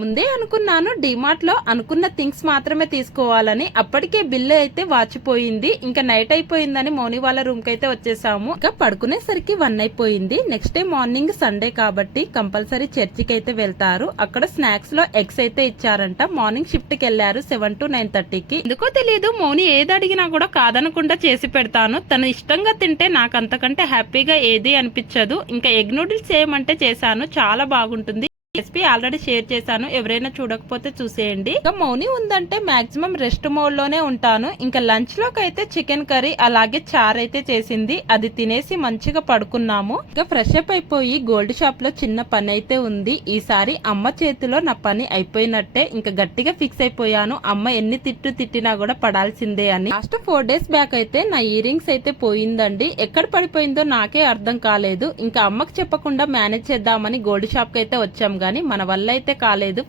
ముందే అనుకున్నాను డిమార్ట్లో అనుకున్న థింగ్స్ మాత్రమే తీసుకోవాలని. అప్పటికే బిల్లు అయితే వాచిపోయింది. ఇంకా నైట్ అయిపోయిందని మౌని వాళ్ళ రూమ్కి అయితే వచ్చేసాము. ఇంకా పడుకునేసరికి వన్ అయిపోయింది. నెక్స్ట్ డే మార్నింగ్ సండే కాబట్టి కంపల్సరీ చర్చికి అయితే వెళ్తారు. అక్కడ స్నాక్స్లో ఎగ్స్ అయితే ఇచ్చారంట. మార్నింగ్ షిఫ్ట్కి వెళ్ళారు సెవెన్ టు నైన్ థర్టీకి. ఎందుకో తెలియదు మౌని ఏది అడిగినా కూడా కాదనకుండా చేసి పెడతాను. తను ఇష్టంగా తింటే నాకు అంతకంటే హ్యాపీగా ఏది అనిపించదు. ఇంకా ఎగ్ నూడిల్స్ చేయమంటే చేశాను. చాలా బాగుంటుంది. రెసిపీ ఆల్రెడీ షేర్ చేశాను. ఎవరైనా చూడకపోతే చూసేయండి. ఇంకా మౌని ఉందంటే మాక్సిమం రెస్ట్ మోడ్లోనే ఉంటాను. ఇంకా లంచ్లోకి అయితే చికెన్ కర్రీ అలాగే చార్ అయితే చేసింది. అది తినేసి మంచిగా పడుకున్నాము. ఇంకా ఫ్రెష్ అప్ అయిపోయి గోల్డ్ షాప్లో చిన్న పని అయితే ఉంది. ఈసారి అమ్మ చేతిలో నా పని అయిపోయినట్టే. ఇంకా గట్టిగా ఫిక్స్ అయిపోయాను. అమ్మ ఎన్ని తిట్టు తిట్టినా కూడా పడాల్సిందే అని. లాస్ట్ ఫోర్ డేస్ బ్యాక్ అయితే నా ఇయర్ రింగ్స్ అయితే పోయిందండి. ఎక్కడ పడిపోయిందో నాకే అర్థం కాలేదు. ఇంకా అమ్మకి చెప్పకుండా మేనేజ్ చేద్దామని గోల్డ్ షాప్కి అయితే వచ్చాము కానీ మన వల్ల అయితే కాలేదు.